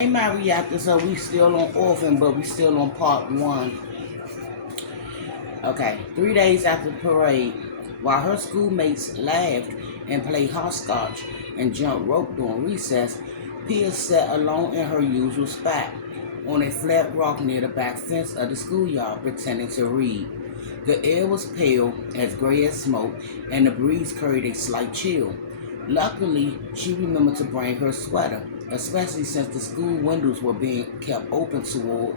Hey, my reactor, so we still on Orphan, but we still on part one. Okay, 3 days after the parade, while her schoolmates laughed and played hopscotch and jumped rope during recess, Pia sat alone in her usual spot on a flat rock near the back fence of the schoolyard, pretending to read. The air was pale, as gray as smoke, and the breeze carried a slight chill. Luckily, she remembered to bring her sweater, especially since the school windows were being kept open toward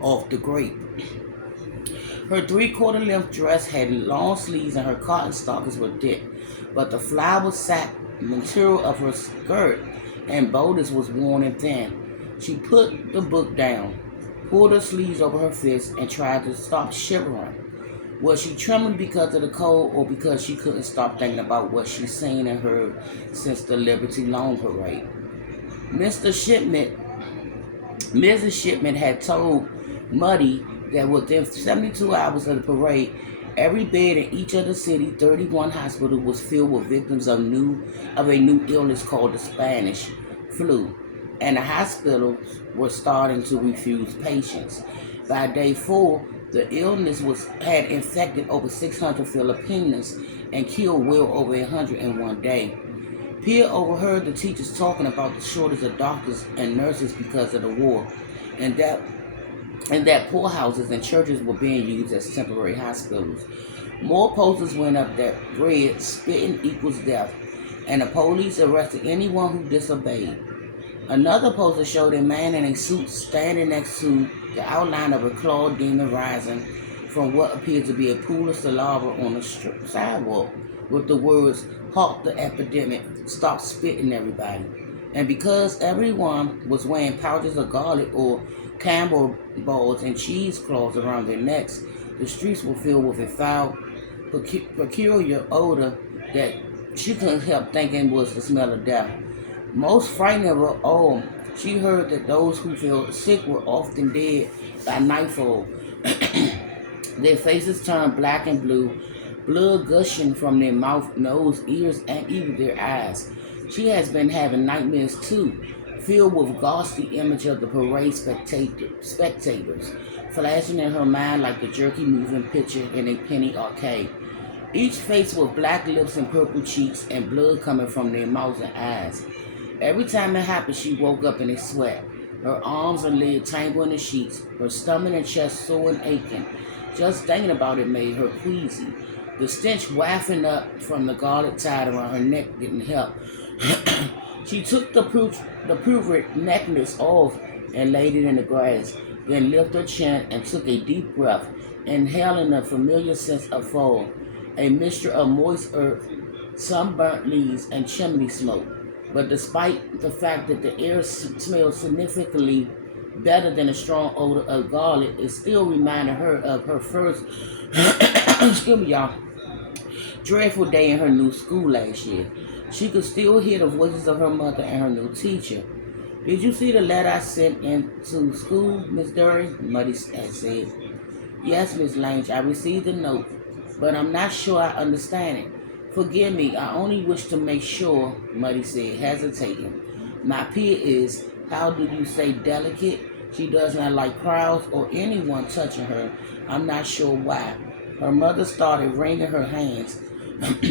off the grate. Her three-quarter length dress had long sleeves and her cotton stockings were thick, but the flowered satin material of her skirt and bodice was worn and thin. She put the book down, pulled her sleeves over her fists, and tried to stop shivering. Was she trembling because of the cold or because she couldn't stop thinking about what she'd seen and heard since the Liberty Loan Parade? Mr. Shipment, Mrs. Shipment had told Muddy that within 72 hours of the parade, every bed in each of the city's 31 hospitals was filled with victims of a new illness called the Spanish flu, and the hospitals were starting to refuse patients. By day 4, the illness had infected over 600 Filipinos and killed well over 100 in one day. Pia overheard the teachers talking about the shortage of doctors and nurses because of the war, and that poorhouses and churches were being used as temporary hospitals. More posters went up that read, "Spitting equals death," and the police arrested anyone who disobeyed. Another poster showed a man in a suit standing next to the outline of a clawed demon rising from what appeared to be a pool of saliva on the sidewalk, with the words, "Halt the epidemic, stop spitting everybody." And because everyone was wearing pouches of garlic or Campbell balls and cheesecloths around their necks, the streets were filled with a foul, peculiar odor that she couldn't help thinking was the smell of death. Most frightening of all, she heard that those who fell sick were often dead by nightfall. Their faces turned black and blue, blood gushing from their mouth, nose, ears, and even their eyes. She has been having nightmares too, filled with ghastly images of the parade spectators, flashing in her mind like the jerky moving picture in a penny arcade. Each face with black lips and purple cheeks and blood coming from their mouths and eyes. Every time it happened, she woke up in a sweat. Her arms and legs tangled in the sheets, her stomach and chest sore and aching. Just thinking about it made her queasy. The stench wafting up from the garlic tied around her neck didn't help. She took the proved necklace off and laid it in the grass, then lifted her chin and took a deep breath, inhaling a familiar sense of fall, a mixture of moist earth, sunburnt leaves, and chimney smoke. But despite the fact that the air smelled significantly better than the strong odor of garlic, it still reminded her of her first, excuse me, y'all, dreadful day in her new school last year. She could still hear the voices of her mother and her new teacher. "Did you see the letter I sent into school, Miss Dury?" Muddy had said. "Yes, Miss Lange, I received the note, but I'm not sure I understand it. Forgive me, I only wish to make sure," Muddy said, hesitating. "My Pia is, how do you say, delicate? She does not like crowds or anyone touching her. I'm not sure why." Her mother started wringing her hands.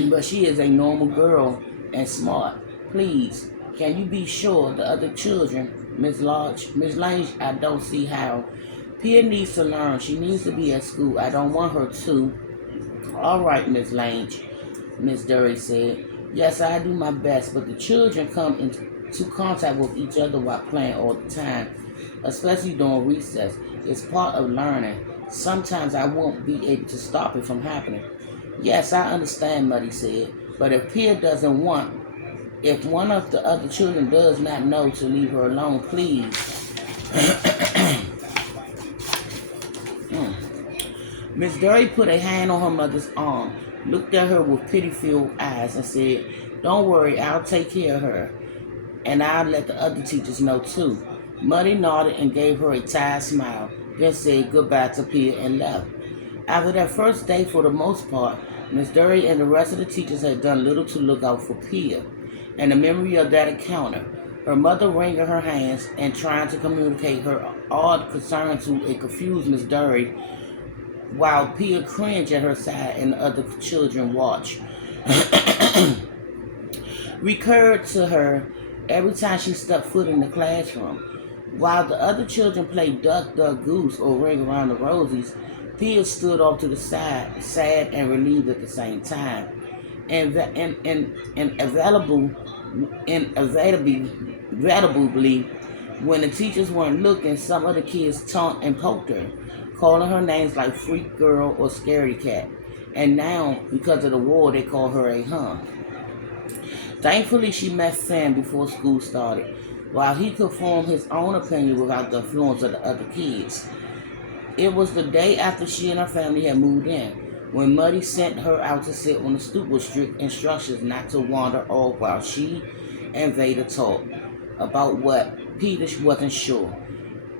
"But she is a normal girl and smart. Please, can you be sure the other children, Miss Lange, I don't see how. Pia needs to learn. She needs to be at school. I don't want her to." "All right, Miss Lange," Miss Dury said. "Yes, I do my best, but the children come into contact with each other while playing all the time, especially during recess. It's part of learning. Sometimes I won't be able to stop it from happening." "Yes, I understand," Muddy said, "but if Pia doesn't want, if one of the other children does not know to leave her alone, please." Miss Dury put a hand on her mother's arm, looked at her with pity-filled eyes, and said, "Don't worry, I'll take care of her, and I'll let the other teachers know too." Muddy nodded and gave her a tired smile, then said goodbye to Pia and left. After that first day, for the most part, Miss Dury and the rest of the teachers had done little to look out for Pia, and the memory of that encounter, her mother wringing her hands and trying to communicate her odd concern to a confused Miss Dury, while Pia cringed at her side and the other children watched. Recurred to her every time she stepped foot in the classroom. While the other children played duck, duck, goose or ring around the rosies, Pia stood off to the side, sad and relieved at the same time. And inevitably, when the teachers weren't looking, some of the kids taunted and poked her, calling her names like freak girl or scaredy cat. And now, because of the war, they call her a hum. Thankfully, she met Finn before school started, while he could form his own opinion without the influence of the other kids. It was the day after she and her family had moved in, when Muddy sent her out to sit on the stoop with strict instructions not to wander off while she and Veda talked about what Peter wasn't sure.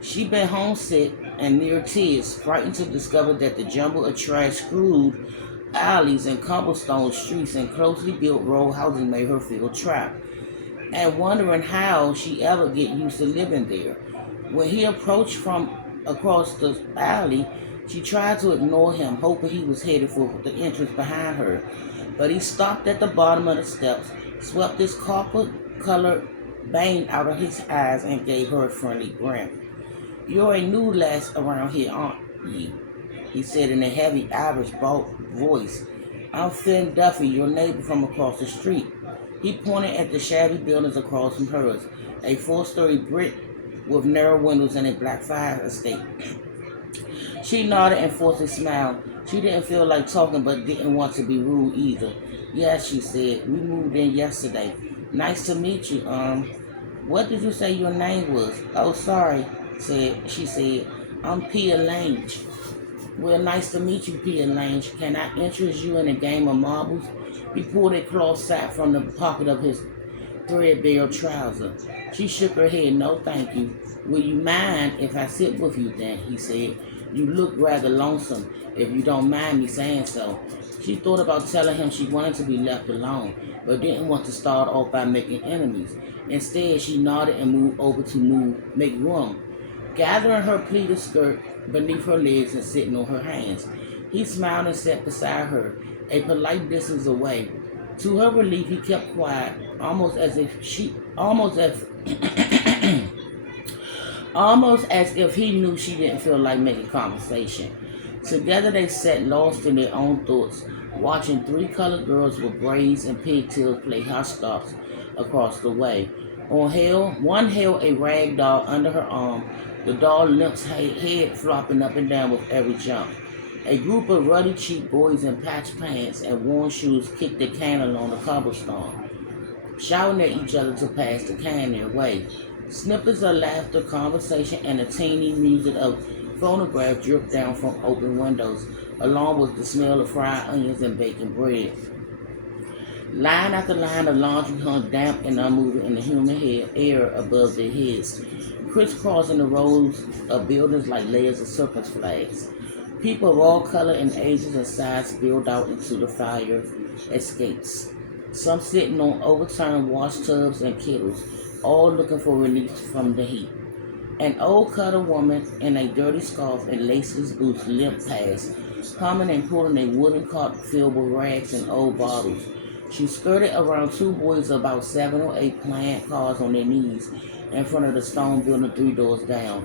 She'd been homesick and near tears, frightened to discover that the jumble of trash screwed alleys and cobblestone streets and closely built row houses made her feel trapped, and wondering how she ever get used to living there. When he approached from across the alley, she tried to ignore him, hoping he was headed for the entrance behind her. But he stopped at the bottom of the steps, swept his copper-colored bane out of his eyes, and gave her a friendly grin. "You're a new lass around here, aren't ye?" he said in a heavy Irish voice. "I'm Finn Duffy, your neighbor from across the street." He pointed at the shabby buildings across from hers, a four-story brick with narrow windows and a black fire estate. She nodded and forced a smile. She didn't feel like talking but didn't want to be rude either. "Yes," she said, "we moved in yesterday. Nice to meet you. What did you say your name was?" "Oh, sorry," she said. "I'm Pia Lange." "Well, nice to meet you, Pia Lange. Can I interest you in a game of marbles?" He pulled a cloth sack from the pocket of his threadbare trouser. She shook her head. "No, thank you." "Will you mind if I sit with you then?" he said. "You look rather lonesome, if you don't mind me saying so." She thought about telling him she wanted to be left alone, but didn't want to start off by making enemies. Instead, she nodded and moved over to make room, gathering her pleated skirt beneath her legs and sitting on her hands. He smiled and sat beside her, a polite distance away. To her relief, he kept quiet, almost as if he knew she didn't feel like making conversation. Together they sat lost in their own thoughts, watching three colored girls with braids and pigtails play hopscotch across the way. One held a rag doll under her arm, the doll limp's head flopping up and down with every jump. A group of ruddy-cheeked boys in patched pants and worn shoes kicked a can along the cobblestone, shouting at each other to pass the can their way. Snippets of laughter, conversation, and the teeny music of phonographs dripped down from open windows, along with the smell of fried onions and baking bread. Line after line of laundry hung damp and unmoving in the humid air above their heads, crisscrossing the rows of buildings like layers of circus flags. People of all color and ages and sizes spilled out into the fire escapes, some sitting on overturned wash tubs and kettles, all looking for relief from the heat. An old colored woman in a dirty scarf and laceless boots limped past, humming and pulling a wooden cart filled with rags and old bottles. She skirted around two boys about 7 or 8 playing cards on their knees in front of the stone building 3 doors down.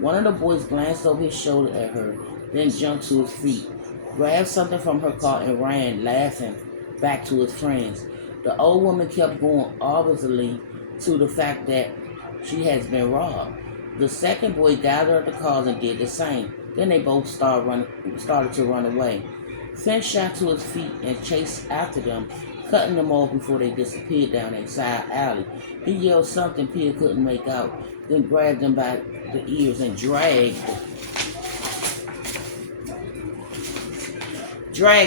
One of the boys glanced over his shoulder at her, then jumped to his feet, grabbed something from her cart and ran, laughing, back to his friends. The old woman kept going, obviously to the fact that she has been robbed. The second boy gathered the cars and did the same. Then they both started to run away. Finn shot to his feet and chased after them, cutting them off before they disappeared down a side alley. He yelled something Pia couldn't make out, then grabbed them by the ears and dragged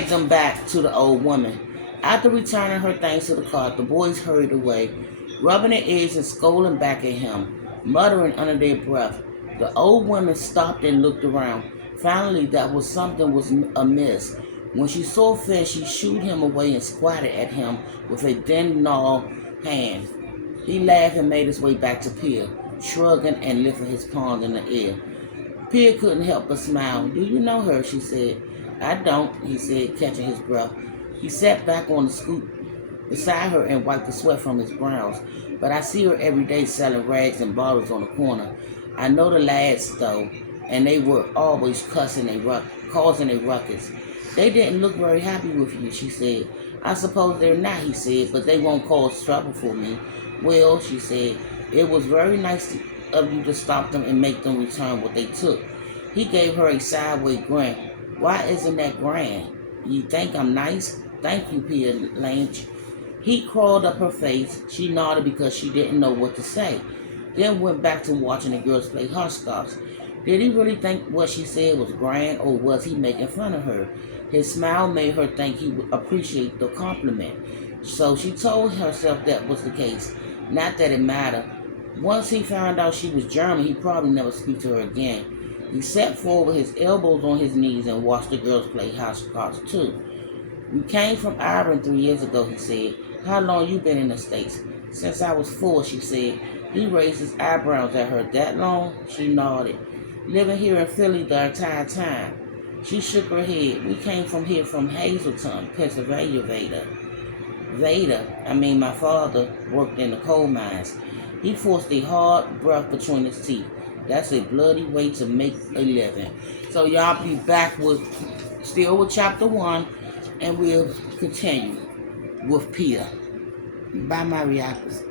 them back to the old woman. After returning her things to the car, the boys hurried away, rubbing their ears and scolding back at him, muttering under their breath. The old woman stopped and looked around. Finally, something was amiss. When she saw Finn, she shooed him away and squatted at him with a thin gnarled hand. He laughed and made his way back to Pia, shrugging and lifting his palm in the air. Pia couldn't help but smile. Do you know her? She said. I don't, he said, catching his breath. He sat back on the scoop beside her and wiped the sweat from his brows. But I see her every day selling rags and bottles on the corner. I know the lads, though, and they were always causing a ruckus. They didn't look very happy with you, she said. I suppose they're not, he said, but they won't cause trouble for me. Well, she said, it was very nice of you to stop them and make them return what they took. He gave her a sideways grin. Why isn't that grand? You think I'm nice? Thank you, Pia Lange. He crawled up her face. She nodded because she didn't know what to say, then went back to watching the girls play hopscotch. Did he really think what she said was grand, or was he making fun of her? His smile made her think he would appreciate the compliment. So she told herself that was the case. Not that it mattered. Once he found out she was German, he'd probably never speak to her again. He sat forward, his elbows on his knees, and watched the girls play hopscotch too. We came from Ireland 3 years ago, he said. How long you been in the States? Since I was 4, she said. He raised his eyebrows at her. That long? She nodded. Living here in Philly the entire time. She shook her head. We came from here from Hazleton, Pennsylvania, my father worked in the coal mines. He forced a hard breath between his teeth. That's a bloody way to make a living. So y'all be back still with chapter 1, and we'll continue with Pia. Bye, Mariakas.